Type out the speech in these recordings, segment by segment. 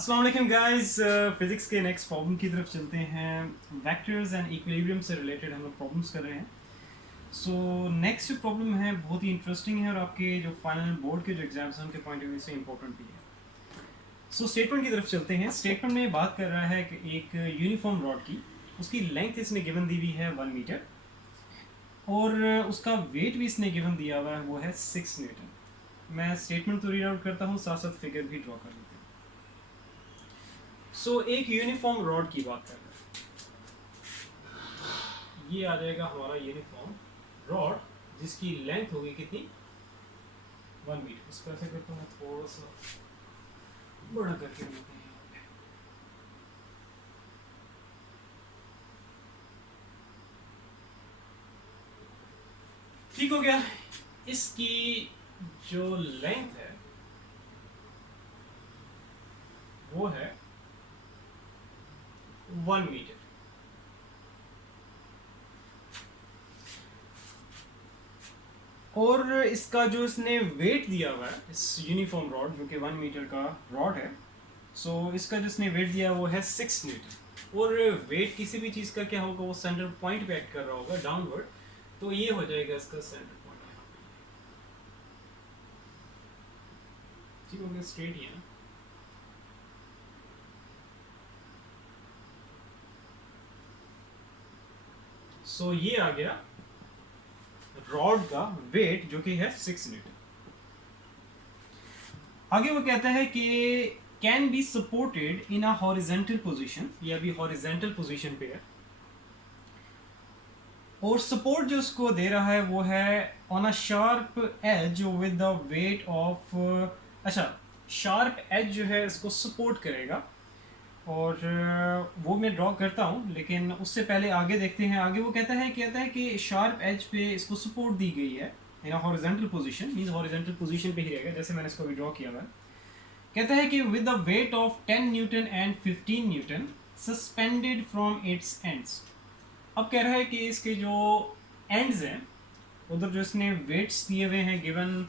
अस्सलाम वालेकुम guys. Physics के नेक्स्ट प्रॉब्लम की तरफ चलते हैं। वेक्टर्स एंड इक्विलिब्रियम से रिलेटेड हम लोग प्रॉब्लम्स कर रहे हैं। सो नेक्स्ट जो प्रॉब्लम है बहुत ही इंटरेस्टिंग है और आपके जो फाइनल बोर्ड के जो एग्जाम्स हैं उनके पॉइंट ऑफ व्यू से इंपॉर्टेंट भी है। सो स्टेटमेंट की तरफ चलते हैं। स्टेटमेंट में बात कर रहा है कि एक यूनिफॉर्म रॉड की उसकी लेंथ इसने गिवन दी हुई है 1 मीटर और उसका वेट भी इसने गिवन दिया हुआ है वो है 6 न्यूटन। मैं स्टेटमेंट तो रीड आउट करता हूँ, साथ साथ फिगर भी ड्रॉ कर लेते हैं। एक यूनिफॉर्म रॉड की बात कर रहे हैं। ये आ जाएगा हमारा यूनिफॉर्म रॉड जिसकी लेंथ होगी कितनी 1 मीटर। इसको ऐसे करता हूँ, थोड़ा सा बड़ा करके लेते हैं यहाँ पे। ठीक हो गया। इसकी जो लेंथ है वो है 1 मीटर। और इसका जो इसने वेट दिया हुआ है इस यूनिफॉर्म रॉड जो कि 1 मीटर का रॉड है, इसका जो इसने वेट दिया वो है 6 न्यूटन। और वेट किसी भी चीज़ का क्या होगा, वो सेंटर पॉइंट पे एक्ट कर रहा होगा डाउनवर्ड, तो ये हो जाएगा इसका सेंटर पॉइंट। ठीक हो गया, स्ट्रेट ही है ना। ये आ गया रॉड का वेट जो कि है 6 न्यूटन। आगे वो कहता है कि can be supported in a horizontal position, ये अभी हॉरिजेंटल पोजीशन पे है। और सपोर्ट जो उसको दे रहा है वो है on a sharp edge with the weight of, अच्छा शार्प एज जो है इसको सपोर्ट करेगा। और वो मैं ड्रॉ करता हूँ, लेकिन उससे पहले आगे देखते हैं। आगे वो कहता है कि शार्प एज पे इसको सपोर्ट दी गई है in horizontal position, means horizontal position पे ही रहेगा जैसे मैंने इसको अभी ड्रॉ किया हुआ है। कहता है कि with the weight of 10 Newton and 15 Newton suspended from its ends. अब कह रहा है कि इसके जो एंड्स हैं उधर जो इसने वेट्स दिए हुए हैं गिवन,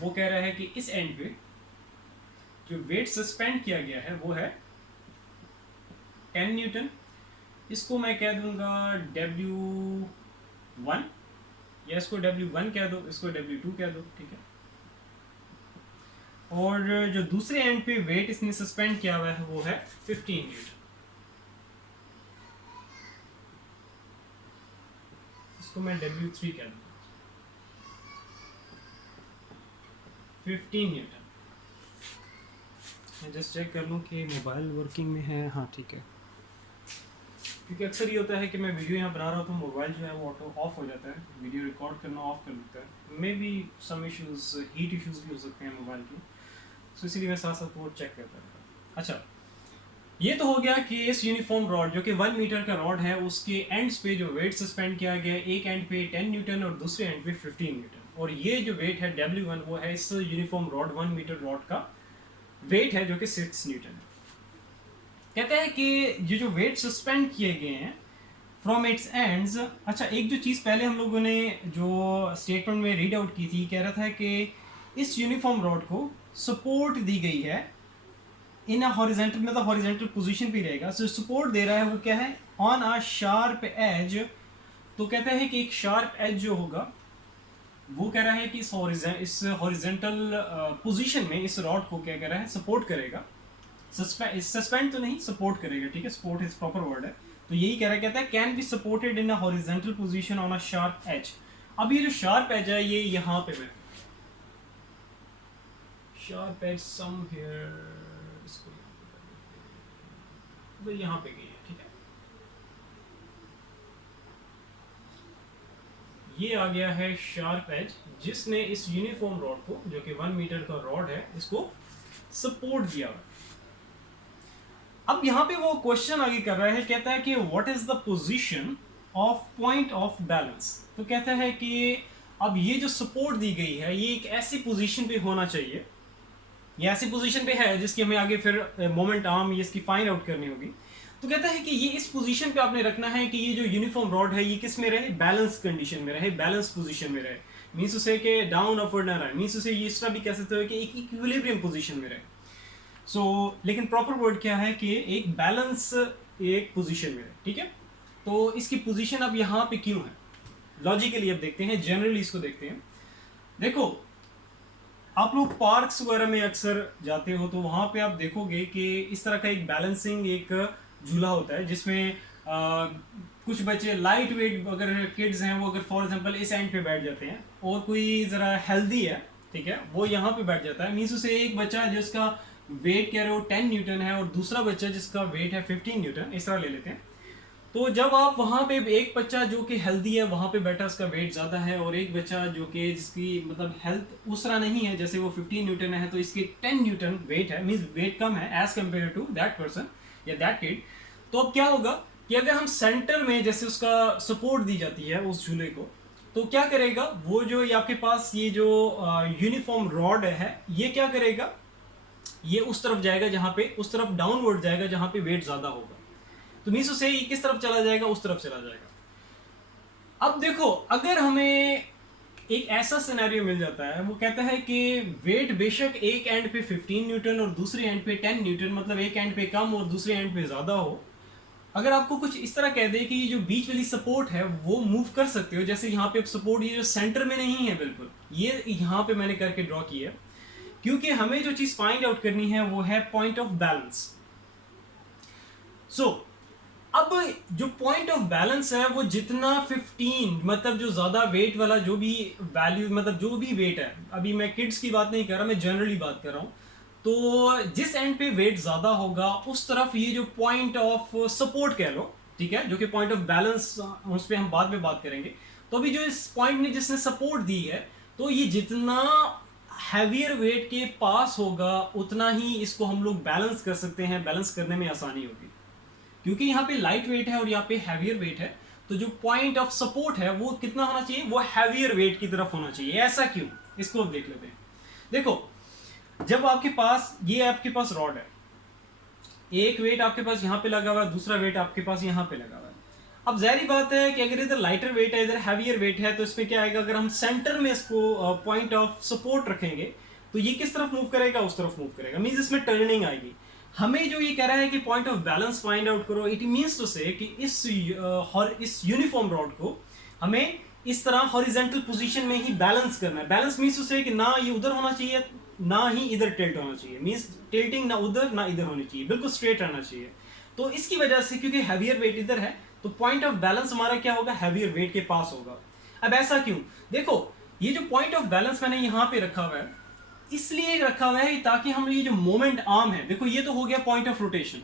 वो कह रहा है कि इस एंड पे जो वेट सस्पेंड किया गया है वो है 10 न्यूटन। इसको मैं कह दूंगा W1, या इसको W1 कह दो, इसको W2 कह दो, ठीक है। और जो दूसरे एंड पे वेट इसने सस्पेंड किया हुआ है वो है 15 न्यूटन। इसको मैं W3 कह दूंगा, 15 न्यूटन। मैं जस्ट चेक कर लूँ कि मोबाइल वर्किंग में है। हाँ ठीक है, क्योंकि अक्सर ये होता है कि मैं वीडियो यहाँ बना रहा हूँ तो मोबाइल जो है वो ऑटो ऑफ हो जाता है, वीडियो रिकॉर्ड करना ऑफ कर देता है। May be some issues, heat issues भी हो सकते हैं मोबाइल की, तो इसीलिए मैं साथ साथ वो चेक करता रहता। अच्छा, ये तो हो गया कि इस यूनिफॉर्म रॉड जो कि 1 मीटर का रॉड है उसके एंड्स पे जो वेट सस्पेंड किया गया, एक एंड पे 10 न्यूटन और दूसरे एंड पे 15 न्यूटन। और ये जो वेट है W1 वो है इस यूनिफॉर्म रॉड 1 मीटर रॉड का वेट है जो कि 6 न्यूटन है। कहता है कि ये जो वेट सस्पेंड किए गए हैं फ्रॉम इट्स एंड्स। अच्छा, एक जो चीज़ पहले हम लोगों ने जो स्टेटमेंट में रीड आउट की थी, कह रहा था कि इस यूनिफॉर्म रॉड को सपोर्ट दी गई है इन अ हॉरिजेंटल, मतलब हॉरिजेंटल पोजीशन पे रहेगा। सपोर्ट दे रहा है वो क्या है, ऑन अ शार्प एज। तो कहता है कि एक शार्प एज जो होगा वो कह रहा है कि इस हॉरिजेंटल पोजीशन में इस रॉड को क्या कर रहा है, सपोर्ट करेगा। सस्पेंड तो नहीं, सपोर्ट करेगा, ठीक है, सपोर्ट इज प्रॉपर वर्ड है। तो यही कह रहा है, कहता है can be supported in a horizontal position on a sharp edge. अब ये जो शार्प एज है ये यहाँ पे, मैं शार्प एज सम हियर, इसको तो यहाँ पे गई है, ठीक है। ये आ गया है शार्प एज जिसने इस यूनिफॉर्म रॉड को जो कि 1 मीटर का रॉड है इसको सपोर्ट दिया हुआ। अब यहाँ पे वो क्वेश्चन आगे कर रहा है, कहता है कि what is the position of point of balance. तो कहता है कि अब ये जो सपोर्ट दी गई है ये एक ऐसी पोजीशन पे होना चाहिए, ये ऐसी पोजीशन पे है जिसकी हमें आगे फिर मोमेंट आर्म ये इसकी फाइंड आउट करनी होगी। तो कहता है कि ये इस पोजीशन पे आपने रखना है कि ये जो यूनिफॉर्म रॉड है ये किस में रहे, बैलेंस कंडीशन में रहे, बैलेंस पोजीशन में रहे। मीन्स उसे कि डाउन अपवर्ड ना रहे, मीन्स उसे ये इस तरह भी कह सकते हो कि एक इक्विलिब्रियम पोजीशन में रहे। लेकिन प्रॉपर वर्ड क्या है कि एक बैलेंस एक पोजीशन में है, ठीक है। तो इसकी पोजीशन अब यहाँ पे क्यों है, लॉजिकली अब देखते हैं, जनरली इसको देखते हैं। देखो, आप लोग पार्क्स वगैरह में अक्सर जाते हो तो वहाँ पे आप देखोगे कि इस तरह का एक बैलेंसिंग एक झूला होता है जिसमें कुछ बच्चे लाइट वेट अगर किड्स हैं वो अगर फॉर एग्जांपल इस एंड पे बैठ जाते हैं और कोई ज़रा हेल्दी है, ठीक है, वो यहाँ पे बैठ जाता है। मीन्स उसे एक बच्चा जिसका वेट कह रहे हो 10 न्यूटन है और दूसरा बच्चा जिसका वेट है 15 न्यूटन, इस तरह ले लेते हैं। तो जब आप वहाँ पे एक बच्चा जो कि हेल्दी है वहाँ पे बैठा, उसका वेट ज़्यादा है, और एक बच्चा जो कि जिसकी मतलब हेल्थ उस तरह नहीं है, जैसे वो 15 न्यूटन है तो इसकी 10 न्यूटन वेट है, मीन्स वेट कम है as compare to that person या दैट किड। तो अब क्या होगा कि अगर हम सेंटर में जैसे उसका सपोर्ट दी जाती है उस झूले को, तो क्या करेगा वो जो ये आपके पास ये जो यूनिफॉर्म रॉड है, ये क्या करेगा, ये उस तरफ जाएगा जहाँ पे, उस तरफ डाउनवर्ड जाएगा जहाँ पे वेट ज़्यादा होगा। तो मीन्स उसे किस तरफ चला जाएगा, उस तरफ चला जाएगा। अब देखो, अगर हमें एक ऐसा सिनेरियो मिल जाता है, वो कहता है कि वेट बेशक एक एंड पे 15 न्यूटन और दूसरे एंड पे 10 न्यूटन, मतलब एक एंड पे कम और दूसरे एंड पे ज़्यादा हो। अगर आपको कुछ इस तरह कह दे कि ये जो बीच वाली सपोर्ट है वो मूव कर सकते हो, जैसे यहाँ पे सपोर्ट ये जो सेंटर में नहीं है बिल्कुल, ये यहाँ पे मैंने करके ड्रॉ की है, क्योंकि हमें जो चीज़ फाइंड आउट करनी है वो है पॉइंट ऑफ बैलेंस। अब जो पॉइंट ऑफ बैलेंस है वो जितना 15, मतलब जो ज़्यादा वेट वाला जो भी वैल्यू, मतलब जो भी वेट है, अभी मैं किड्स की बात नहीं कर रहा, मैं जनरली बात कर रहा हूँ। तो जिस एंड पे वेट ज़्यादा होगा उस तरफ ये जो पॉइंट ऑफ सपोर्ट कह लो, ठीक है, जो कि पॉइंट ऑफ बैलेंस, उस पर हम बाद में बात करेंगे। तो अभी जो इस पॉइंट ने जिसने सपोर्ट दी है, तो ये जितना हैवियर वेट के पास होगा उतना ही इसको हम लोग बैलेंस कर सकते हैं, बैलेंस करने में आसानी होगी। क्योंकि यहाँ पे लाइट वेट है और यहाँ पे हैवियर वेट है, तो जो पॉइंट ऑफ सपोर्ट है वो कितना होना चाहिए, वो हैवियर वेट की तरफ होना चाहिए। ऐसा क्यों, इसको देख लेते हैं। देखो, जब आपके पास ये आपके पास रॉड है, एक वेट आपके पास यहाँ पे लगा हुआ है, दूसरा वेट आपके पास यहाँ पे लगा हुआ है। अब ज़ाहिर बात है कि अगर इधर लाइटर वेट है, इधर हैवियर वेट है, तो इसमें क्या आएगा, अगर हम सेंटर में इसको पॉइंट ऑफ सपोर्ट रखेंगे तो ये किस तरफ मूव करेगा, उस तरफ मूव करेगा, मीन्स इसमें टर्निंग आएगी। हमें जो ये कह रहा है कि point of balance find out करो, इट मीन्स टू से कि इस यूनिफॉर्म रॉड को हमें इस तरह हॉरिजेंटल पोजीशन में ही बैलेंस करना है। बैलेंस मीन्स टू से कि ना ये उधर होना चाहिए ना ही इधर टिल्ट होना चाहिए, मीन्स टिल्टिंग ना उधर ना इधर होनी चाहिए, बिल्कुल स्ट्रेट रहना चाहिए। तो इसकी वजह से क्योंकि हैवियर वेट इधर है तो पॉइंट ऑफ बैलेंस हमारा क्या होगा, हैवियर वेट के पास होगा। अब ऐसा क्यों, देखो ये जो पॉइंट ऑफ बैलेंस मैंने यहाँ पे रखा हुआ है, इसलिए रखा हुआ है ताकि हम ये जो मोमेंट आर्म है, देखो ये तो हो गया पॉइंट ऑफ रोटेशन,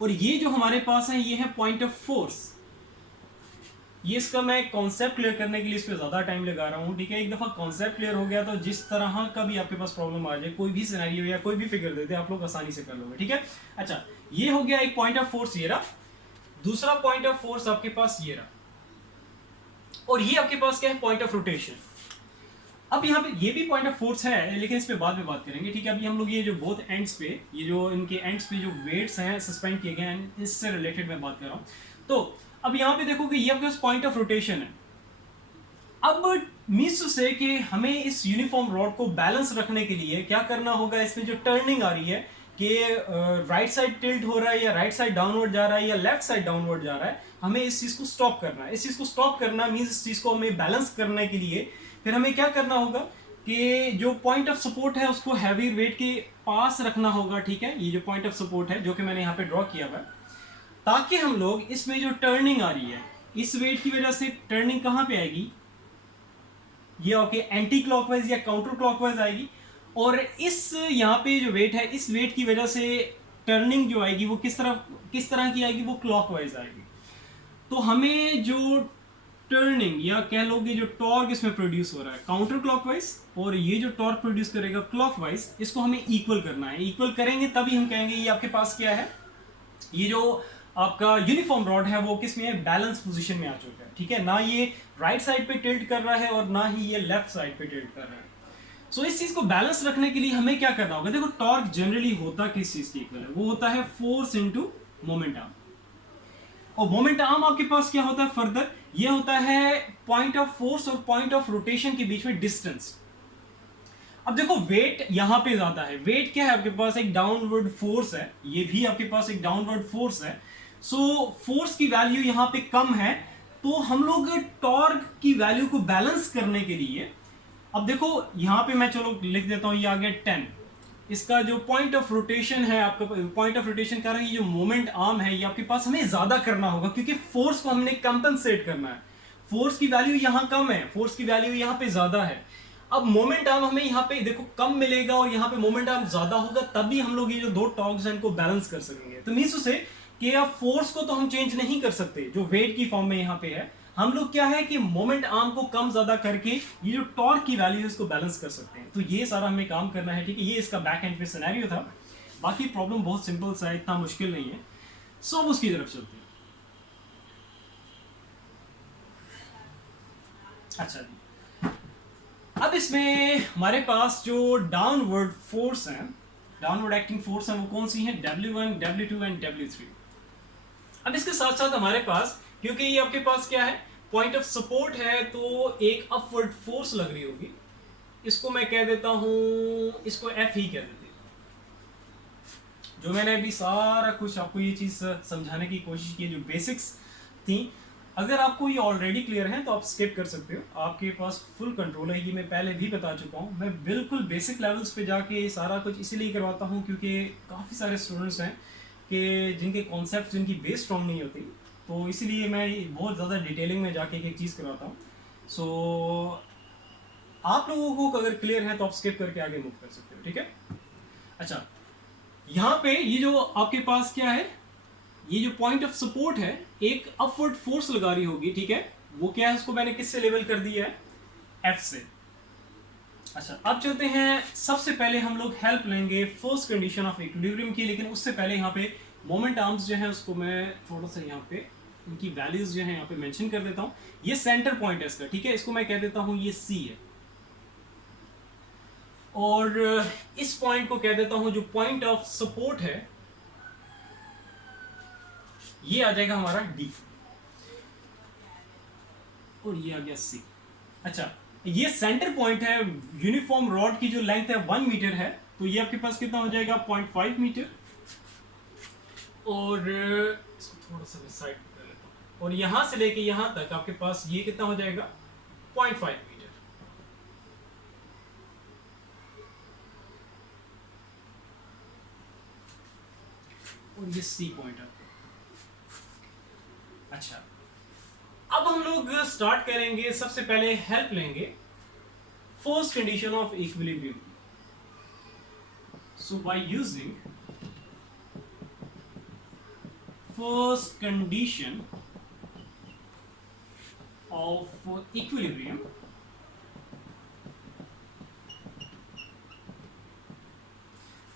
और ये जो हमारे पास है ये है पॉइंट ऑफ फोर्स। ये इसका मैं कॉन्सेप्ट क्लियर करने के लिए इस पर ज़्यादा टाइम लगा रहा हूँ, ठीक है। एक दफ़ा कॉन्सेप्ट क्लियर हो गया तो जिस तरह का भी आपके पास प्रॉब्लम आ जाए, कोई भी सिनेरियो या कोई भी फिगर दे दे, आप लोग आसानी से कर लोगे, ठीक है। अच्छा, ये हो गया एक पॉइंट ऑफ फोर्स, ये रहा। दूसरा पॉइंट ऑफ फोर्स आपके पास ये रहा, और ये आपके पास क्या है, पॉइंट ऑफ रोटेशन। अब यहाँ पे ये भी पॉइंट ऑफ फोर्स है, लेकिन इस पे बाद में बात करेंगे, ठीक है। अभी हम लोग ये जो बोथ एंड्स पे, ये जो इनके एंड्स पे जो वेट्स हैं सस्पेंड किए गए हैं, इससे रिलेटेड मैं बात कर रहा हूँ। तो अब यहाँ पे देखो कि ये आपके पास पॉइंट ऑफ रोटेशन है। अब मीन्स टू से कि हमें इस यूनिफॉर्म रॉड को बैलेंस रखने के लिए क्या करना होगा, इसमें जो टर्निंग आ रही है कि राइट साइड टिल्ट हो रहा है या राइट साइड डाउनवर्ड जा रहा है या लेफ्ट साइड डाउनवर्ड जा रहा है, हमें इस चीज़ को स्टॉप करना है। इस चीज़ को स्टॉप करना मीन्स इस चीज़ को हमें बैलेंस करने के लिए फिर हमें क्या करना होगा कि जो पॉइंट ऑफ सपोर्ट है उसको हैवी वेट के पास रखना होगा, ठीक है। ये जो पॉइंट ऑफ सपोर्ट है जो कि मैंने यहाँ पे ड्रॉ किया हुआ है, ताकि हम लोग इसमें जो टर्निंग आ रही है, इस वेट की वजह से टर्निंग कहाँ पे आएगी, ये ओके एंटी क्लॉकवाइज या काउंटर क्लॉकवाइज आएगी, और इस यहाँ पे जो वेट है, इस वेट की वजह से टर्निंग जो आएगी वो किस तरह की आएगी, वो क्लॉकवाइज आएगी। तो हमें जो टर्निंग या कह लोगे जो टॉर्क इसमें प्रोड्यूस हो रहा है काउंटर क्लॉकवाइज, और ये जो टॉर्क प्रोड्यूस करेगा क्लॉकवाइज, इसको हमें इक्वल करना है। इक्वल करेंगे तभी हम कहेंगे ये आपके पास क्या है, ये जो आपका यूनिफॉर्म रॉड है वो किस में है, बैलेंस पोजीशन में आ चुका है, ठीक है। ना ये राइट साइड पे टिल्ट कर रहा है और ना ही ये लेफ्ट साइड पे टिल्ट कर रहा है। सो इस चीज को बैलेंस रखने के लिए हमें क्या करना होगा, देखो टॉर्क जनरली होता किस चीज के इक्वल है, वो होता है फोर्स इनटू मोमेंट आर्म। और मोमेंट आर्म आपके पास क्या होता है फर्दर, ये होता है पॉइंट ऑफ फोर्स और पॉइंट ऑफ रोटेशन के बीच में डिस्टेंस। अब देखो वेट यहाँ पे ज्यादा है, वेट क्या है आपके पास, एक डाउनवर्ड फोर्स है, ये भी आपके पास एक डाउनवर्ड फोर्स है। सो फोर्स की वैल्यू यहाँ पे कम है, तो हम लोग टॉर्क की वैल्यू को बैलेंस करने के लिए, अब देखो यहाँ पे मैं चलो लिख देता हूँ, ये आ गया 10, इसका जो पॉइंट ऑफ रोटेशन है आपका, पॉइंट ऑफ रोटेशन का ये जो मोमेंट आर्म है ये आपके पास हमें ज्यादा करना होगा, क्योंकि फोर्स को हमने कंपनसेट करना है। फोर्स की वैल्यू यहाँ कम है, फोर्स की वैल्यू यहाँ पे ज्यादा है। अब मोमेंट आर्म हमें यहाँ पे देखो कम मिलेगा और यहाँ पे मोमेंट आर्म ज्यादा होगा, तभी हम लोग ये जो दो टॉर्क्स हैं इनको बैलेंस कर सकेंगे। तो मीन्स से कि अब फोर्स को तो हम चेंज नहीं कर सकते जो वेट की फॉर्म में यहाँ पे है, हम लोग क्या है कि मोमेंट आर्म को कम ज्यादा करके ये जो टॉर्क की वैल्यू है इसको बैलेंस कर सकते हैं। तो ये सारा हमें काम करना है, ठीक है। ये इसका बैक एंड पे सिनेरियो था, बाकी प्रॉब्लम बहुत सिंपल सा है, इतना मुश्किल नहीं है। सो अब उसकी तरफ चलते हैं। अच्छा जी, अब इसमें हमारे पास जो डाउनवर्ड फोर्स है, डाउनवर्ड एक्टिंग फोर्स है, वो कौन सी है, W1, W2 एंड W3। अब इसके साथ साथ हमारे पास, क्योंकि ये आपके पास क्या है, पॉइंट ऑफ सपोर्ट है, तो एक अपवर्ड फोर्स लग रही होगी, इसको मैं कह देता हूं, इसको F ही कह देते हैं। जो मैंने अभी सारा कुछ आपको ये चीज समझाने की कोशिश की, जो बेसिक्स थी, अगर आपको ये ऑलरेडी क्लियर है तो आप स्किप कर सकते हो, आपके पास फुल कंट्रोल है, ये मैं पहले भी बता चुका हूँ। मैं बिल्कुल बेसिक लेवल्स पे जाके सारा कुछ इसीलिए करवाता हूँ क्योंकि काफ़ी सारे स्टूडेंट्स हैं कि जिनके कॉन्सेप्ट, जिनकी बेस स्ट्रॉन्ग नहीं होती, तो इसीलिए मैं बहुत ज़्यादा डिटेलिंग में जाके एक चीज़ करवाता हूँ। सो आप लोगों को अगर क्लियर है तो आप स्किप करके आगे मूव कर सकते हो, ठीक है। अच्छा, यहाँ पे ये जो आपके पास क्या है, ये जो पॉइंट ऑफ सपोर्ट है, एक अपवर्ड फोर्स लगा रही होगी, ठीक है। वो क्या है, उसको मैंने किससे लेवल कर दिया है, F से। अच्छा, अब चलते हैं, सबसे पहले हम लोग हेल्प लेंगे फर्स्ट कंडीशन ऑफ इक्विलिब्रियम की, लेकिन उससे पहले यहाँ पे मोमेंट आर्म्स जो है उसको मैं थोड़ा सा यहाँ पे इनकी वैल्यूज जो है यहाँ पे मेंशन कर देता हूँ। ये सेंटर पॉइंट है इसका, ठीक है, इसको मैं कह देता हूँ ये C है, और इस पॉइंट को कह देता हूँ, जो पॉइंट ऑफ सपोर्ट है ये आ जाएगा हमारा D, और ये आ गया C। अच्छा, ये सेंटर पॉइंट है, यूनिफॉर्म रॉड की जो लेंथ है 1 मीटर है, तो ये आपके पास कितना हो जाएगा, 0.5 मीटर, और इसको थोड़ा सा साइड कर लेता हूँ, और यहां से लेके यहां तक आपके पास ये कितना हो जाएगा, 0.5 मीटर। और ये C पॉइंट है। अच्छा, अब हम लोग स्टार्ट करेंगे, सबसे पहले हेल्प लेंगे first condition of equilibrium. So by using first condition of equilibrium,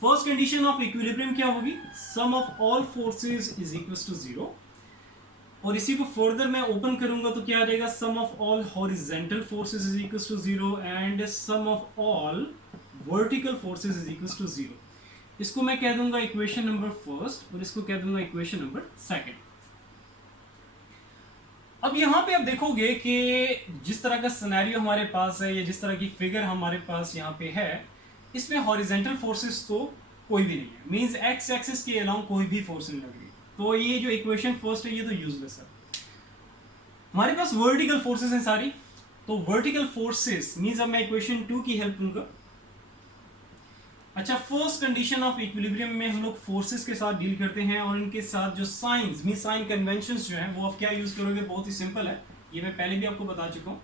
first condition of equilibrium क्या होगी, sum of all forces is equal to 0, और इसी को फर्दर मैं ओपन करूंगा तो क्या आ जाएगा, sum of all horizontal forces is equal to 0 and sum of all vertical forces is equal to 0। इसको मैं कह दूंगा इक्वेशन नंबर फर्स्ट, और इसको कह दूंगा इक्वेशन नंबर सेकंड। अब यहां पे आप देखोगे कि जिस तरह का सिनेरियो हमारे पास है, या जिस तरह की फिगर हमारे पास यहाँ पे है, इसमें हॉरिजेंटल फोर्सेस तो कोई भी नहीं है, मींस एक्स एक्सिस के अलावा कोई भी फोर्स नहीं लग रही, तो ये जो इक्वेशन फर्स्ट है ये तो यूजलेस है। हमारे पास वर्टिकल फोर्सेस हैं सारी, तो वर्टिकल फोर्सेस मींस अब मैं इक्वेशन 2 की हेल्प लूंगा। अच्छा, फर्स्ट कंडीशन ऑफ इक्विलिब्रियम में हम लोग फोर्सेस के साथ डील करते हैं, और इनके साथ जो साइंस मींस साइन कन्वेंशंस जो हैं वो आप क्या यूज करोगे, बहुत ही सिंपल है, ये मैं पहले भी आपको बता चुका हूं।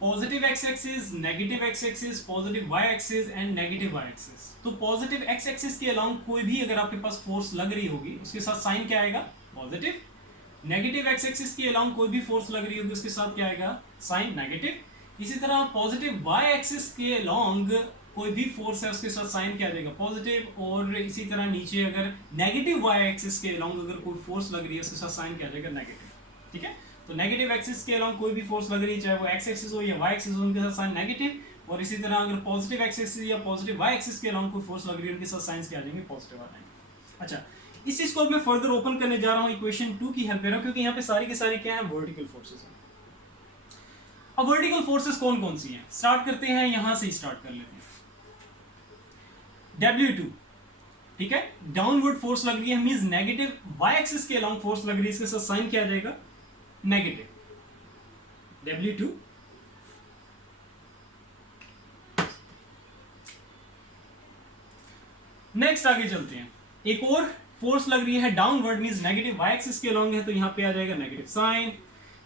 Positive X axis, negative X axis, positive Y axis and negative Y axis. तो पॉजिटिव एक्स एक्सिस के अलावा कोई भी अगर आपके पास फोर्स लग रही होगी उसके साथ साइन क्या आएगा, पॉजिटिव। नेगेटिव एक्स एक्सिस के अलावा कोई भी फोर्स लग रही होगी उसके साथ क्या आएगा, साइन नेगेटिव। इसी तरह पॉजिटिव वाई एक्सिस के अलावा कोई भी फोर्स है उसके साथ साइन क्या आ जाएगा, पॉजिटिव। और इसी तरह नीचे अगर नेगेटिव वाई एक्सिस के अलावा अगर कोई फोर्स लग रही है उसके साथ साइन क्या आ जाएगा, नेगेटिव, ठीक है। तो नेगेटिव एक्सिस के अलावा कोई भी फोर्स लग रही है, चाहे वो एक्स एक्सिस हो या वाई एक्सिस हो, उनके साथ साइन नेगेटिव। और इसी तरह अगर पॉजिटिव एक्सिस या पॉजिटिव वाई एक्सिस के अलावा कोई फोर्स लग रही है उनके साथ साइंस क्या आ जाएंगे, पॉजिटिव आ जाएंगे। अच्छा, इस चीज को अब मैं फर्दर ओपन करने जा रहा हूं, इक्वेशन 2 की हेल्प ले रहा हूं, क्योंकि यहाँ पे सारी की सारी क्या है, वर्टिकल फोर्सेस हैं। अब वर्टिकल फोर्सेस कौन कौन सी हैं, स्टार्ट करते हैं यहां से ही स्टार्ट कर लेते हैं। W2, ठीक है, डाउनवर्ड फोर्स लग रही है, मींस नेगेटिव वाई एक्सिस के अलोंग फोर्स लग रही है, इसके साथ साइन क्या आ जाएगा, नेगेटिव W2। नेक्स्ट आगे चलते हैं, एक और फोर्स लग रही है downward, means negative Y axis के अलोंग है, तो यहां पे आ जाएगा नेगेटिव साइन।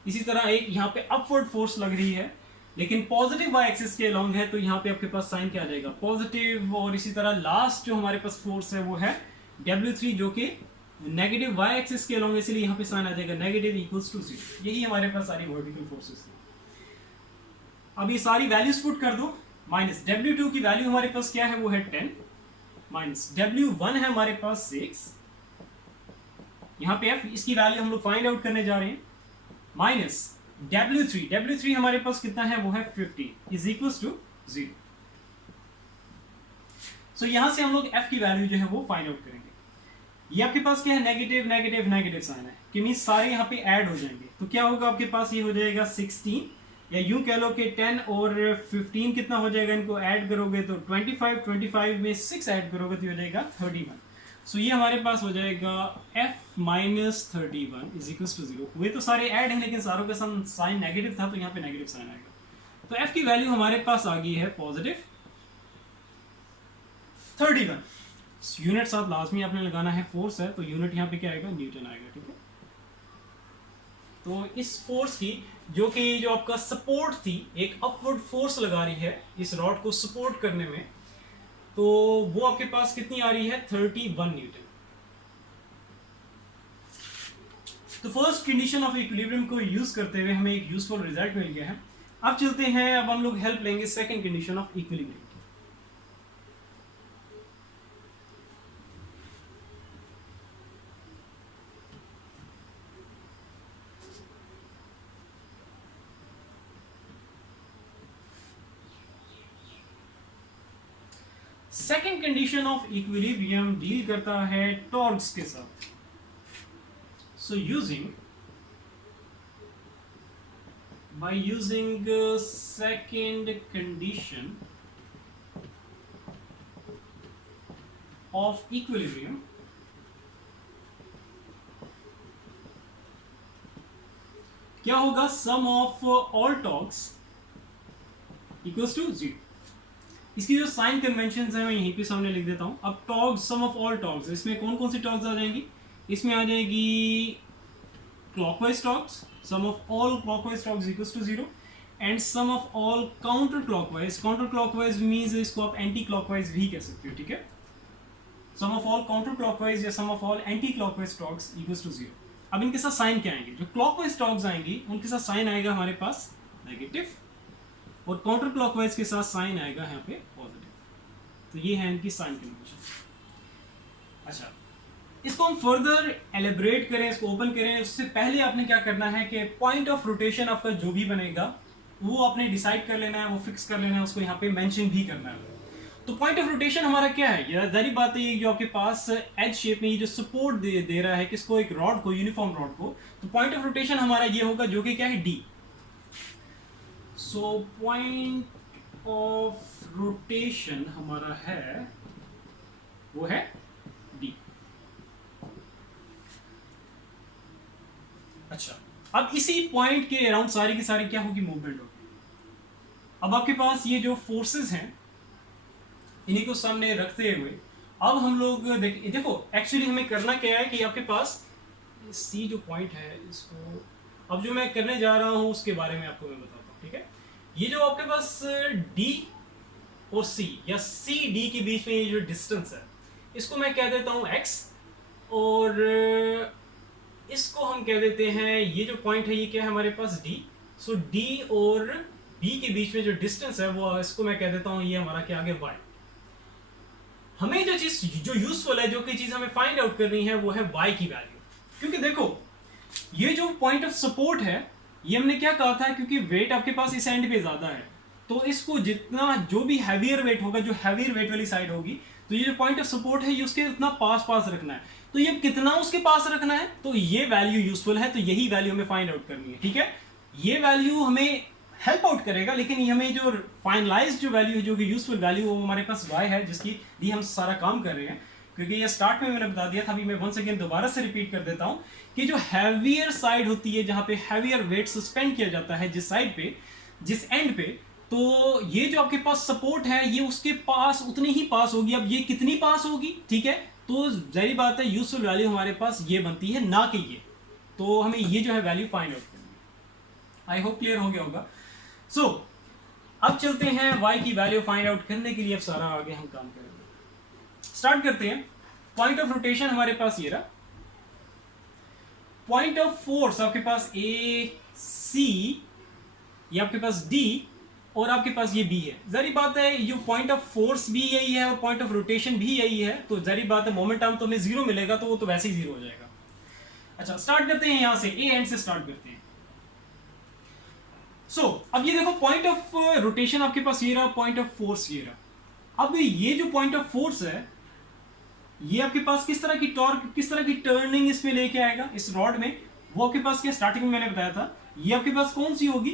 इसी तरह एक यहां पे अपवर्ड फोर्स लग रही है, लेकिन पॉजिटिव वाई एक्सिस के अलोंग है, तो यहां पे आपके पास साइन क्या आ जाएगा, पॉजिटिव। और इसी तरह लास्ट जो हमारे पास फोर्स है वो है W3, जो कि नेगेटिव वाई एक्सिस के अलोंग है, इसलिए यहां पे साइन आ जाएगा नेगेटिव इक्वल्स टू 0। यही हमारे पास सारी वर्टिकल फोर्सेस थी। अब ये सारी वैल्यूज पुट कर दो, माइनस W2 की वैल्यू हमारे पास क्या है, वो है 10, माइनस W1 है हमारे पास 6, यहां पे F, इसकी वैल्यू हम लोग फाइंड आउट करने जा रहे हैं, माइनस W3 हमारे पास कितना है, वो है 50 इज इक्वल्स टू 0। सो यहां से हम लोग F की वैल्यू जो है वो फाइंड आउट करेंगे। ये आपके पास क्या है, नेगेटिव नेगेटिव नेगेटिव साइन है, कि मींस सारे यहाँ पे ऐड हो जाएंगे, तो क्या होगा आपके पास, ये हो जाएगा 16, या यूं कह लो कि 10 और 15 कितना हो जाएगा, इनको ऐड करोगे तो 25 में 6 ऐड करोगे तो हो जाएगा 31। सो ये हमारे पास हो जाएगा f minus 31 is equals to 0। वे तो सारे ऐड हैं, लेकिन सारों का साइन नेगेटिव था, तो यहाँ पे नेगेटिव साइन आएगा, तो f की वैल्यू हमारे पास आ गई है पॉजिटिव 31। यूनिट साथ लाजमी आपने लगाना है, फोर्स है तो यूनिट यहाँ पे क्या आएगा, न्यूटन आएगा, ठीक है। तो इस फोर्स की जो कि जो आपका सपोर्ट थी, एक अपवर्ड फोर्स लगा रही है इस रॉड को सपोर्ट करने में, तो वो आपके पास कितनी आ रही है, 31 न्यूटन। तो फर्स्ट कंडीशन ऑफ इक्विलिब्रियम को यूज करते हुए हमें एक यूजफुल रिजल्ट मिल गया है। अब चलते हैं, अब हम लोग हेल्प लेंगे second condition of equilibrium. Second condition of equilibrium deal करता है टॉर्क्स के साथ। सो by using second condition of equilibrium, क्या होगा, sum of all torques equals to 0। इसकी जो साइन कन्वेंशन है मैं यहीं पे सामने लिख देता हूं। अब torque, sum of all torques, इसमें कौन कौन सी टॉर्क्स आ जाएंगी, इसमें आ जाएगी clockwise torques, sum of all clockwise torques equals to 0, and sum of all counter clockwise. Counter clockwise means इसको आप एंटी क्लॉकवाइज भी कह सकते हो, ठीक है। Sum of all counter clockwise या sum of all anti clockwise torques equals to 0। अब इनके साथ साइन क्या आएंगे, जो क्लॉकवाइज टॉर्क्स आएंगी उनके साथ साइन आएगा हमारे पास नेगेटिव, और काउंटर क्लॉकवाइज के साथ साइन आएगा यहाँ पे पॉजिटिव। तो ये है इनकी साइन कन्वेंशन। अच्छा, इसको हम फर्दर एलिब्रेट करें, इसको ओपन करें, उससे पहले आपने क्या करना है कि पॉइंट ऑफ रोटेशन आपका जो भी बनेगा वो आपने डिसाइड कर लेना है, वो फिक्स कर लेना है, उसको यहाँ पे मेंशन भी करना है। तो पॉइंट ऑफ रोटेशन हमारा क्या है, ये जारी बात है, जो आपके पास एज शेप में ये जो सपोर्ट दे रहा है किसको, एक रॉड को, यूनिफॉर्म रॉड को, तो पॉइंट ऑफ रोटेशन हमारा ये होगा जो कि क्या है, D. So point of rotation हमारा है वो है डी। अच्छा, अब इसी पॉइंट के अराउंड सारी की सारी क्या होगी, मूवमेंट होगी। अब आपके पास ये जो फोर्सेस हैं इन्हीं को सामने रखते हुए अब हम लोग देखो एक्चुअली हमें करना क्या है कि आपके पास सी जो पॉइंट है, इसको अब जो मैं करने जा रहा हूं उसके बारे में आपको मैं बताता हूं, ठीक है। ये जो आपके पास डी और सी या सी डी के बीच में ये जो डिस्टेंस है, इसको मैं कह देता हूं एक्स, और इसको हम कह देते हैं, ये जो पॉइंट है ये क्या है हमारे पास डी। सो डी और बी के बीच में जो डिस्टेंस है वो, इसको मैं कह देता हूं ये हमारा क्या आगे वाई। हमें जो चीज जो यूजफुल है, जो कि चीज हमें फाइंड आउट करनी है वो है वाई की वैल्यू। क्योंकि देखो ये जो पॉइंट ऑफ सपोर्ट है ये हमने क्या कहा था, क्योंकि वेट आपके पास इस एंड पे ज्यादा है, तो इसको जितना जो भी हैवियर वेट होगा, जो हैवियर वेट वाली साइड होगी, तो ये जो पॉइंट ऑफ सपोर्ट है ये उसके उतना पास पास रखना है। तो ये कितना उसके पास रखना है, तो ये वैल्यू यूजफुल है, तो यही वैल्यू हमें फाइंड आउट करनी है, ठीक है। ये वैल्यू हमें हेल्प आउट करेगा, लेकिन ये हमें जो फाइनलाइज जो वैल्यू है, जो कि यूजफुल वैल्यू, वो हमारे पास y है, जिसकी लिए हम सारा काम कर रहे हैं। क्योंकि ये स्टार्ट में मैंने बता दिया था, अभी मैं वंस अगेन दोबारा से रिपीट कर देता हूँ कि जो हैवियर साइड होती है, जहाँ पे हैवियर वेट सस्पेंड किया जाता है, जिस साइड पे, जिस एंड पे, तो ये जो आपके पास सपोर्ट है, ये उसके पास उतनी ही पास होगी। अब ये कितनी पास होगी, ठीक है, तो जाहिर बात है यूजफुल वैल्यू हमारे पास ये बनती है, ना कि ये। तो हमें ये जो है वैल्यू फाइंड आउट करनी है। आई होप क्लियर हो गया होगा। सो अब चलते हैं y की वैल्यू फाइंड आउट करने के लिए। अब सारा आगे हम काम करेंगे। स्टार्ट करते हैं। पॉइंट ऑफ रोटेशन हमारे पास ये रहा, पॉइंट ऑफ फोर्स आपके पास ए सी, ये आपके पास डी, और आपके पास ये बी है। जारी बात है ये पॉइंट ऑफ फोर्स भी यही है और पॉइंट ऑफ रोटेशन भी यही है, तो जारी बात है मोमेंट आर्म तो हमें जीरो मिलेगा, तो वो तो वैसे ही जीरो हो जाएगा। अच्छा, स्टार्ट करते हैं यहां से, ए एंड से स्टार्ट करते हैं। अब ये देखो, पॉइंट ऑफ रोटेशन आपके पास ये रहा, पॉइंट ऑफ फोर्स ये रहा। अब ये जो पॉइंट ऑफ फोर्स है, ये आपके पास किस तरह की टॉर्क, किस तरह की टर्निंग इसमें लेके आएगा, इस रॉड में, वो आपके पास क्या स्टार्टिंग में मैंने बताया था, ये आपके पास कौन सी होगी,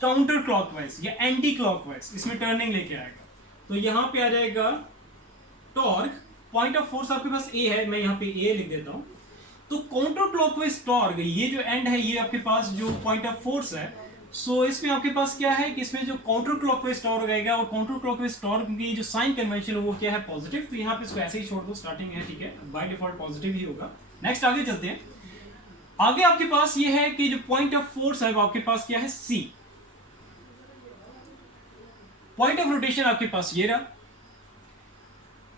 काउंटर क्लॉकवाइज या एंटी क्लॉकवाइज, इसमें टर्निंग लेके आएगा। तो यहां पे आ जाएगा टॉर्क, पॉइंट ऑफ फोर्स आपके पास ए है, मैं यहां पे ए लिख देता हूं। तो काउंटर क्लॉकवाइज टॉर्क, ये जो एंड है, ये आपके पास जो पॉइंट ऑफ फोर्स है, सो इसमें आपके पास क्या है कि इसमें जो काउंटर क्लॉकवाइज टॉर्क आएगा, और काउंटर क्लॉकवाइज टॉर्क की जो साइन कन्वेंशन है वो क्या है, पॉजिटिव। तो यहाँ पे इसको ऐसे ही छोड़ दो, स्टार्टिंग है, ठीक है, बाय डिफॉल्ट पॉजिटिव ही होगा। नेक्स्ट आगे चलते हैं। आगे आपके पास ये है कि जो पॉइंट ऑफ फोर्स है वो आपके पास क्या है, सी। पॉइंट ऑफ रोटेशन आपके पास ये रहा,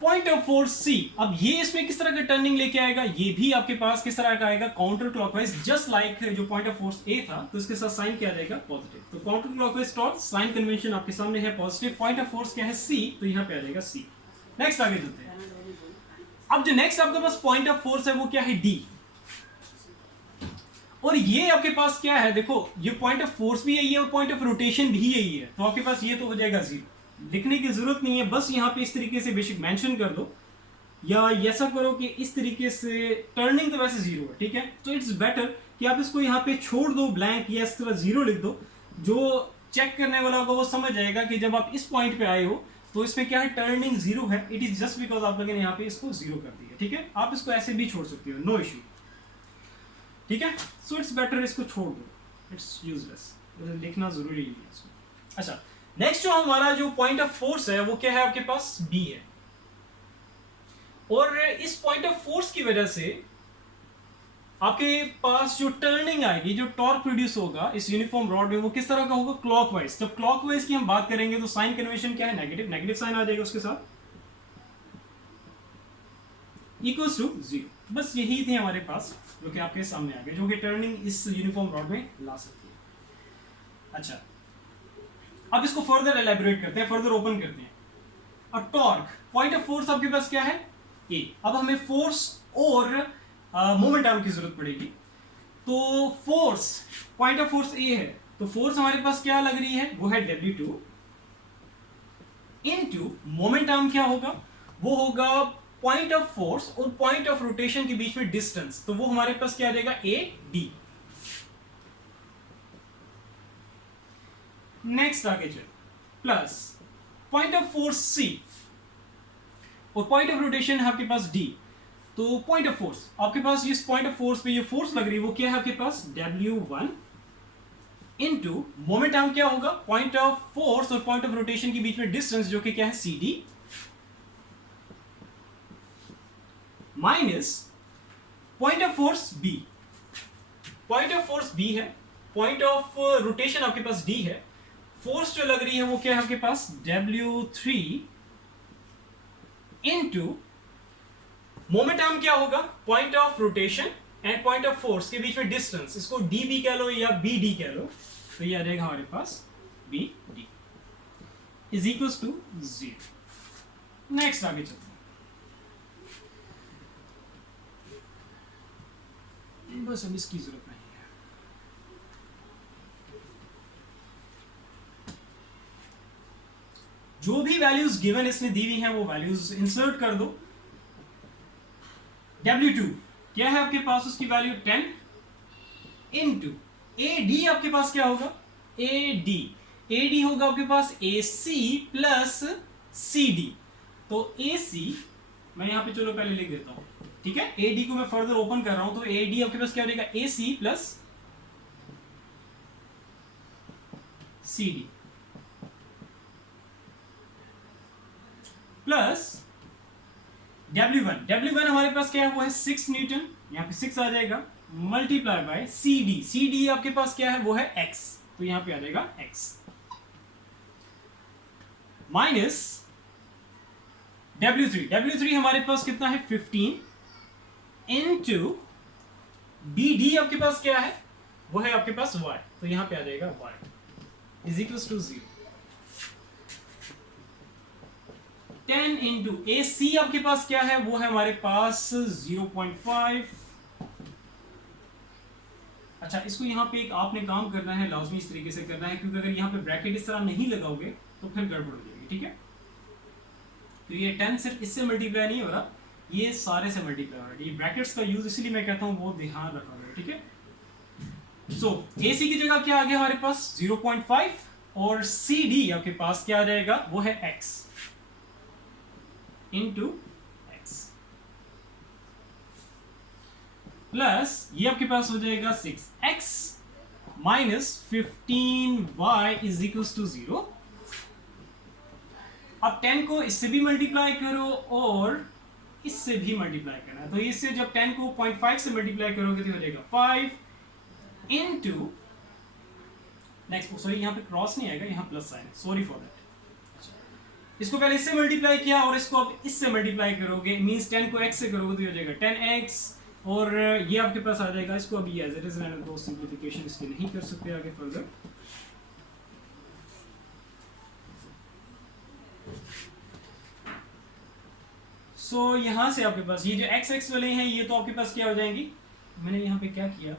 पॉइंट ऑफ फोर्स सी। अब ये इसमें किस तरह का टर्निंग लेके आएगा, ये भी आपके पास किस तरह का आएगा, काउंटर क्लॉकवाइज, जस्ट लाइक जो पॉइंट ऑफ फोर्स ए था, तो इसके साथ साइन क्या जाएगा, पॉजिटिव। तो counter clockwise torque, sign convention आपके सामने है पॉजिटिव, पॉइंट ऑफ फोर्स क्या है, सी, तो यहां पे आ जाएगा सी। नेक्स्ट आगे चलते हैं। अब जो नेक्स्ट आपके पास पॉइंट ऑफ फोर्स है वो क्या है, डी। और ये आपके पास क्या है, देखो ये पॉइंट ऑफ फोर्स भी यही है और पॉइंट ऑफ रोटेशन भी यही है, तो आपके पास ये तो हो जाएगा जीरो। लिखने की जरूरत नहीं है, बस यहाँ पे इस तरीके से बेसिक मेंशन कर दो, या ऐसा करो कि इस तरीके से, टर्निंग तो वैसे जीरो है, ठीक है, तो इट्स बेटर कि आप इसको यहाँ पे छोड़ दो ब्लैंक, या इस तरह जीरो लिख दो। जो चेक करने वाला होगा वो समझ जाएगा कि जब आप इस पॉइंट पे आए हो तो इसमें क्या है, टर्निंग जीरो है। इट इज जस्ट बिकॉज आप लोगों ने यहाँ पे इसको जीरो कर दिया, ठीक है। आप इसको ऐसे भी छोड़ सकते हो, नो इश्यू, ठीक है। सो इट्स बेटर इसको छोड़ दो, इट्स यूजलेस, लिखना जरूरी नहीं है इसको। अच्छा, नेक्स्ट जो हमारा जो पॉइंट ऑफ फोर्स है वो क्या है, आपके पास बी है। और इस पॉइंट ऑफ फोर्स की वजह से आपके पास जो टर्निंग आएगी, जो टॉर्क प्रोड्यूस होगा इस यूनिफॉर्म रॉड में, वो किस तरह का होगा, क्लॉकवाइज। जब क्लॉकवाइज की हम बात करेंगे तो साइन कन्वेंशन क्या है, नेगेटिव, नेगेटिव साइन आ जाएगा उसके साथ, इक्वल्स टू जीरो। बस यही थे हमारे पास जो कि आपके सामने आ गए, जो कि टर्निंग इस यूनिफॉर्म रॉड में ला सकती है। अच्छा, अब इसको फर्दर एलैबोरेट करते हैं, फर्दर ओपन करते हैं। अब टॉर्क, पॉइंट ऑफ फोर्स आपके पास क्या है, ए। अब हमें फोर्स और मोमेंट आर्म की जरूरत पड़ेगी। तो फोर्स, पॉइंट ऑफ फोर्स ए है, तो फोर्स हमारे पास क्या लग रही है, वो है W2 इनटू मोमेंट आर्म क्या होगा, वो होगा पॉइंट ऑफ फोर्स और पॉइंट ऑफ रोटेशन के बीच में डिस्टेंस, तो वो हमारे पास क्या आ जाएगा, AD। नेक्स्ट आगे चलो, plus point of force C और पॉइंट ऑफ रोटेशन है आपके पास D। तो पॉइंट ऑफ फोर्स आपके पास, इस पॉइंट ऑफ फोर्स पे ये फोर्स लग रही है, वो क्या है आपके पास, W1 इनटू मोमेंट आर्म क्या होगा, पॉइंट ऑफ फोर्स और पॉइंट ऑफ रोटेशन के बीच में डिस्टेंस, जो कि क्या है, CD, minus point of force B। Point of force B है, पॉइंट ऑफ रोटेशन आपके पास D है, फोर्स जो लग रही है वो क्या है आपके पास, W3 इनटू मोमेंट आर्म क्या होगा, point of rotation and point of force के बीच में डिस्टेंस, इसको DB कह लो या BD कह लो, तो ये आ जाएगा हमारे पास BD is equals to 0। Next आगे चलते हैं, बस अब इसकी जरूरत नहीं है। जो भी वैल्यूज गिवन इसने दी हुई हैं वो वैल्यूज इंसर्ट कर दो। W2 क्या है आपके पास, उसकी वैल्यू 10 इनटू AD आपके पास क्या होगा, AD होगा आपके पास AC प्लस CD। तो AC मैं यहाँ पे चलो पहले लिख देता हूँ, ठीक है। AD को मैं फर्दर ओपन कर रहा हूं, तो AD आपके पास क्या हो जाएगा, AC plus CD plus W1 हमारे पास क्या है, वो है 6 न्यूटन, यहाँ पे 6 आ जाएगा, मल्टीप्लाई बाय CD आपके पास क्या है, वो है X, तो यहाँ पे आ जाएगा X माइनस W3 हमारे पास कितना है 15 इनटू BD आपके पास क्या है, वो है आपके पास Y, तो यहाँ पे आ जाएगा Y is equals to 0। 10 into AC आपके पास क्या है, वो है हमारे पास 0.5। अच्छा, इसको यहाँ पे एक आपने काम करना है, लाजमी इस तरीके से करना है, क्योंकि अगर यहाँ पे ब्रैकेट इस तरह नहीं लगाओगे तो फिर गड़बड़ हो जाएगी, ठीक है। तो ये 10 सिर्फ इससे मल्टीप्लाई नहीं हो रहा, ये सारे से मल्टीप्लाई हो रहा है। ये ब्रैकेट्स का यूज इसलिए मैं कहता हूँ वो ध्यान रखा गया, ठीक है। सो AC की जगह क्या आ गया हमारे पास 0.5 और CD आपके पास क्या आ जाएगा, वो है X इंटू X प्लस ये आपके पास हो जाएगा 6X minus 15Y is equals to 0। अब 10 को इससे भी मल्टीप्लाई करो और इससे भी मल्टीप्लाई करना है, तो इससे जब 10 को 0.5 से मल्टीप्लाई करोगे तो हो जाएगा 5 इंटू नेक्स्ट, सॉरी यहाँ पे क्रॉस नहीं आएगा, यहाँ plus sign, sorry for that. इसको पहले इससे मल्टीप्लाई किया और इसको अब इससे मल्टीप्लाई करोगे, मींस 10 को x से करोगे तो हो जाएगा 10x, और ये आपके पास आ जाएगा, इसको अभी एज इट इज रहने दो, सिंप्लीफिकेशन इसकी नहीं कर सकते आगे फर्दर। सो यहाँ से आपके पास ये जो x वाले हैं ये तो आपके पास क्या हो जाएंगी, मैंने यहाँ पे क्या किया,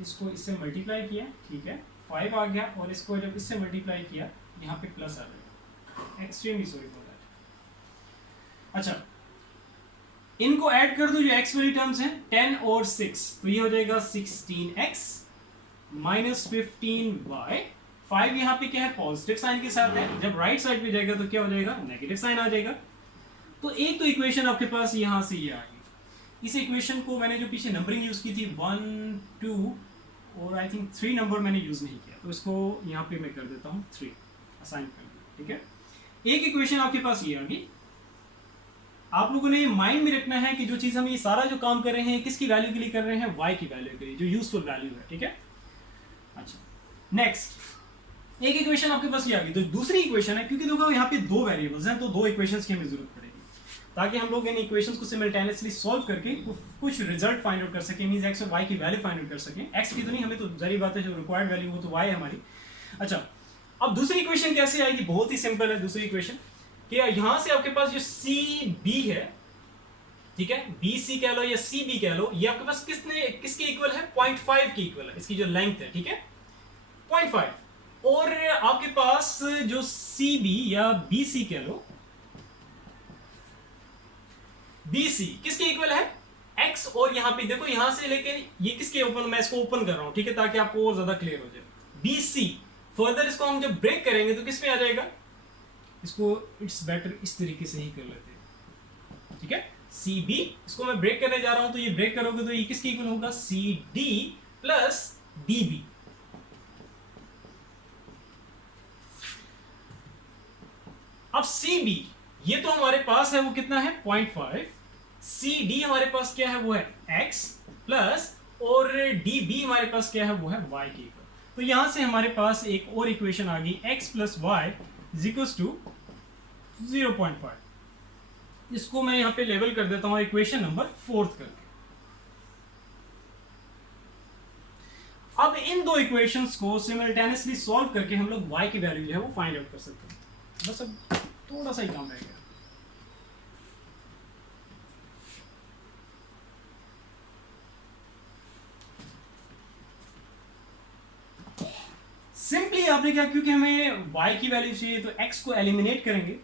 इसको इससे मल्टीप्लाई किया, ठीक है, 5 आ गया, और इसको जब इससे मल्टीप्लाई किया यहाँ पे प्लस आ जाएगा, एक्सट्रीमली सॉरी फॉर दैट। अच्छा, इनको ऐड कर दो जो x वाली टर्म्स हैं, 10 और 6, तो ये हो जाएगा 16x माइनस 15y। 5 यहाँ पे क्या है, पॉजिटिव साइन के साथ है, जब राइट साइड पे जाएगा तो क्या हो जाएगा, नेगेटिव साइन आ जाएगा। तो एक तो इक्वेशन आपके पास यहां से ये आ गई। इस इक्वेशन को मैंने जो पीछे नंबरिंग यूज की थी 1 2 और आई थिंक 3 नंबर मैंने यूज नहीं किया, तो इसको यहाँ पे मैं कर देता हूँ 3 असाइन कर दिया, ठीक है। एक इक्वेशन आपके पास ये आ गई। आप लोगों ने माइंड में रखना है कि जो चीज हम ये सारा जो काम कर रहे हैं किसकी वैल्यू के लिए कर रहे हैं, y की वैल्यू के लिए, जो यूजफुल वैल्यू है, ठीक है। अच्छा, नेक्स्ट एक इक्वेशन आपके पास ये आ गई। तो दूसरी इक्वेशन है, क्योंकि देखो यहाँ पे 2 वेरिएबल्स हैं तो 2 इक्वेशंस की हमें जरूरत पड़ेगी, ताकि हम लोग इन इक्वेशंस को सिमल्टेनियसली सॉल्व करके कुछ रिजल्ट फाइंड आउट कर सकें, मींस x और y की वैल्यू फाइंड आउट कर सकें। x की तो नहीं, हमें तो जरी बात है, जो रिक्वायर्ड वैल्यू वो तो y है हमारी। अच्छा, अब दूसरी इक्वेशन कैसे आएगी, बहुत ही सिंपल है दूसरी इक्वेशन, कि यहां से आपके पास जो CB है, ठीक है, BC कह लो या CB कह लो, ये आपके पास किसके इक्वल है, 0.5 की इक्वल है, इसकी जो लेंथ है, ठीक है, 0.5। और आपके पास जो CB या BC कह लो, BC किसके इक्वल है, X, और यहां पे देखो यहां से लेके ये किसके ओपन, मैं इसको ओपन कर रहा हूं, ठीक है, ताकि आपको और ज्यादा क्लियर हो जाए। BC फर्दर इसको हम जब ब्रेक करेंगे तो किस में आ जाएगा, इसको इट्स बेटर इस तरीके से ही कर लेते हैं, ठीक है। CB इसको मैं ब्रेक करने जा रहा हूं, तो ये ब्रेक करोगे तो ये किसके इक्वल होगा, CD प्लस DB। अब CB ये तो हमारे पास है, वो कितना है 0.5, CD हमारे पास क्या है, वो है X प्लस, और DB हमारे पास क्या है, वो है Y की इक्वल। तो यहां से हमारे पास एक और इक्वेशन आ गई, X plus Y is equals to 0.5। इसको मैं यहां पे लेवल कर देता हूं इक्वेशन नंबर 4 करके। अब इन दो इक्वेशंस को सिमल्टेनियसली सॉल्व करके हम लोग y की वैल्यू जो है वो फाइंड आउट कर सकते हैं। बस अब थोड़ा सा ही काम रह गया। सिंपली आपने क्या, क्योंकि हमें y की वैल्यू चाहिए तो x को एलिमिनेट करेंगे।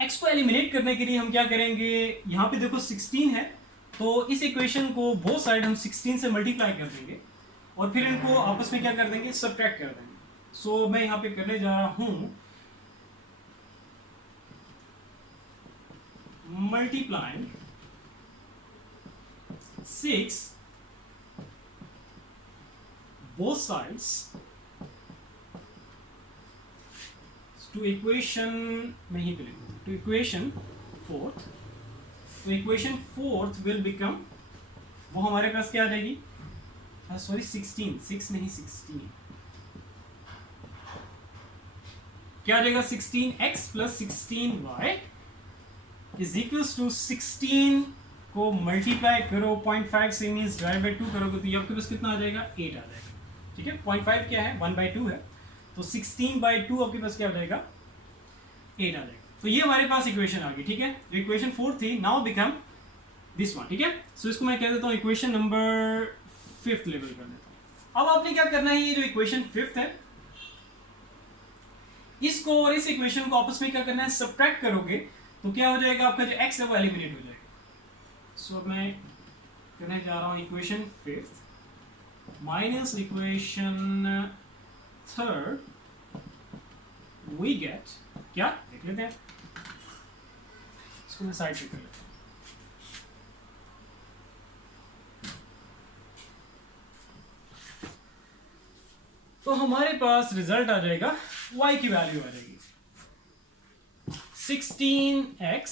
x को एलिमिनेट करने के लिए हम क्या करेंगे, यहाँ पे देखो 16 है, तो इस इक्वेशन को बोथ साइड हम 16 से मल्टीप्लाई कर देंगे और फिर इनको आपस में क्या कर देंगे, सबट्रैक्ट कर देंगे। सो मैं यहाँ पे करने जा रहा हूँ multiplying 6 both sides to equation में ही to equation 4th. तो equation 4th will become, वो हमारे पास क्या आ जाएगी, सॉरी 16, 6 नहीं 16, क्या आ जाएगा 16x plus 16y is equals to 16 को मल्टीप्लाई करो 0.5 से, मीन्स डिवाइड बाई 2 करोगे तो ये आपके पास कितना आ जाएगा 8 आ जाएगा, ठीक है। 0.5 क्या है 1/2 है, तो 16/2 आपके पास क्या आ जाएगा 8 आ जाएगा। तो ये हमारे पास इक्वेशन आ गई, ठीक है। जो इक्वेशन 4 थी नाउ बिकम दिस वन, ठीक है। सो इसको मैं कह देता हूँ इक्वेशन नंबर 5th लेवल कर देता हूँ। अब आपने क्या करना है, ये जो इक्वेशन 5th है इसको और इस इक्वेशन को आपस में क्या करना है, सब्ट्रैक्ट करोगे तो क्या हो जाएगा, आपका जो x है वो एलिमिनेट हो जाएगा। सो मैं करने जा रहा हूँ equation 5th minus equation 3rd, we get क्या, देख लेते हैं इसको मैं साइड पे कर लेता हूँ। तो हमारे पास रिजल्ट आ जाएगा, y की वैल्यू आ जाएगी 16x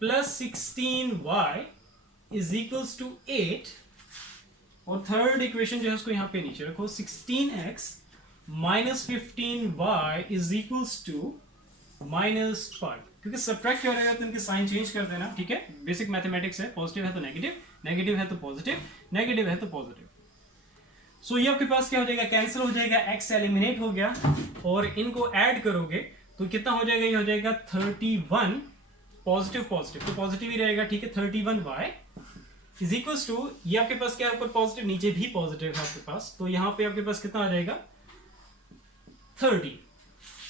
plus 16y is equals to 8, और थर्ड इक्वेशन जो है उसको यहां पे नीचे रखो, 16x minus 15y is equals to -5, क्योंकि सब्ट्रैक्ट क्या रहेगा तो इनके साइन चेंज कर देना, ठीक है। बेसिक मैथमेटिक्स है, पॉजिटिव है तो नेगेटिव, नेगेटिव है तो पॉजिटिव, नेगेटिव है तो पॉजिटिव। सो ये आपके पास क्या हो जाएगा, कैंसिल हो जाएगा, x एलिमिनेट हो गया, और इनको ऐड करोगे तो कितना हो जाएगा, ये हो जाएगा 31, पॉजिटिव पॉजिटिव तो पॉजिटिव ही रहेगा, ठीक है। 31y इज इक्वल्स टू, ये आपके पास क्या है, ऊपर पॉजिटिव नीचे भी पॉजिटिव है आपके पास, तो यहाँ पे आपके पास कितना आ जाएगा 30,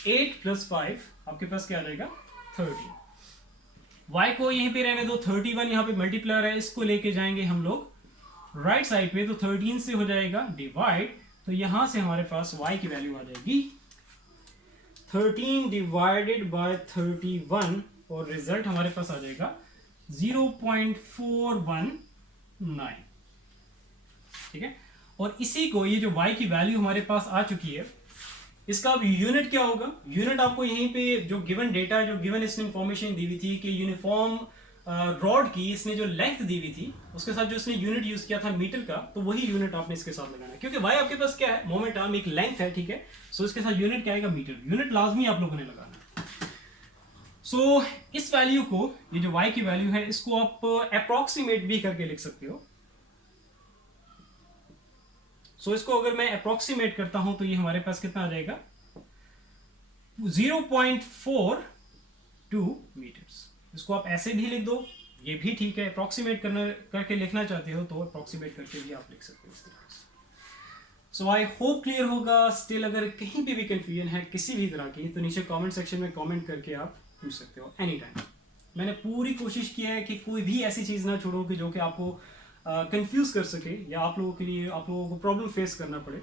8 + 5 आपके पास क्या आ जाएगा 30। y को यहीं पे रहने दो, 31 यहाँ पे मल्टीप्लायर है, इसको लेके जाएंगे हम लोग राइट साइड पे, तो 13 से हो जाएगा डिवाइड, तो यहां से हमारे पास y की वैल्यू आ जाएगी 13 डिवाइडेड बाय 31, और रिजल्ट हमारे पास आ जाएगा 0.419, ठीक है। और इसी को, ये जो y की वैल्यू हमारे पास आ चुकी है, इसका अब यूनिट क्या होगा, यूनिट आपको यहीं पे जो गिवन डेटा, जो गिवन इसने इंफॉर्मेशन दी हुई थी कि यूनिफॉर्म रॉड की इसने जो लेंथ दी हुई थी उसके साथ जो इसने यूनिट यूज किया था मीटर का, तो वही यूनिट आपने इसके साथ लगाना है, क्योंकि y आपके पास क्या है, मोमेंट आर्म एक लेंथ है, ठीक है। सो इसके साथ यूनिट क्या आएगा, मीटर, यूनिट लाजमी आप लोगों ने लगाना है। सो इस वैल्यू को, ये जो y की वैल्यू है, इसको आप अप्रोक्सीमेट भी करके लिख सकते हो। सो इसको अगर मैं अप्रोक्सीमेट करता हूं तो ये हमारे पास कितना आ जाएगा 0.42 मीटर्स। इसको आप ऐसे भी लिख दो, ये भी ठीक है, अप्रोक्सीमेट करके लिखना चाहते हो तो अप्रोक्सीमेट करके भी आप लिख सकते हो इस तरीके से। सो आई होप क्लियर होगा। स्टिल अगर कहीं पे भी कंफ्यूजन है किसी भी तरह की तो नीचे कमेंट सेक्शन में कमेंट करके आप पूछ सकते हो एनी टाइम। मैंने पूरी कोशिश की है कि कोई भी ऐसी चीज़ ना छोड़ो कि जो कि आपको कंफ्यूज कर सके या आप लोगों के लिए, आप लोगों को प्रॉब्लम फेस करना पड़े।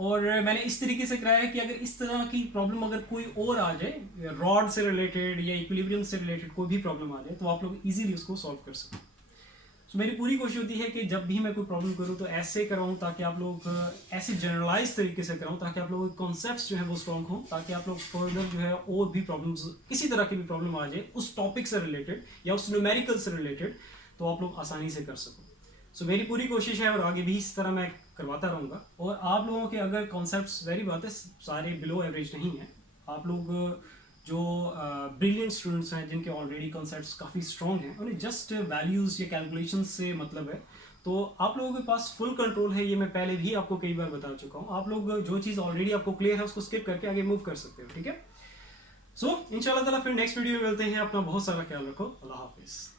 और मैंने इस तरीके से कराया है कि अगर इस तरह की प्रॉब्लम अगर कोई और आ जाए, रॉड से रिलेटेड या इक्विलिब्रियम से रिलेटेड कोई भी प्रॉब्लम आ जाए, तो आप लोग इजीली उसको सॉल्व कर सकें। सो मेरी पूरी कोशिश होती है कि जब भी मैं कोई प्रॉब्लम करूँ तो ऐसे कराऊँ ताकि आप लोग ऐसे जनरलाइज तरीके से कराऊँ ताकि आप लोगों के कॉन्सेप्ट्स जो है वो स्ट्रॉन्ग हो, ताकि आप लोग फर्दर जो है और भी प्रॉब्लम्स, किसी तरह की भी प्रॉब्लम आ जाए उस टॉपिक से रिलेटेड या उस न्यूमेरिकल से रिलेटेड, तो आप लोग आसानी से कर सको। सो मेरी पूरी कोशिश है और आगे भी इस तरह मैं करवाता रहूँगा। और आप लोगों के अगर कॉन्सेप्ट्स, वेरी बात है, सारे बिलो एवरेज नहीं हैं, आप लोग जो ब्रिलियंट स्टूडेंट्स हैं जिनके ऑलरेडी कॉन्सेप्ट्स काफ़ी स्ट्रॉन्ग हैं, उन्हें जस्ट वैल्यूज़ या कैलकुलेशन से मतलब है, तो आप लोगों के पास फुल कंट्रोल है। ये मैं पहले भी आपको कई बार बता चुका हूँ। आप लोग जो चीज़ ऑलरेडी आपको क्लियर है उसको स्किप करके आगे मूव कर सकते हो, ठीक है। सो इंशाल्लाह ताला फिर नेक्स्ट वीडियो में मिलते हैं। अपना बहुत सारा ख्याल रखो। अल्लाह हाफिज़।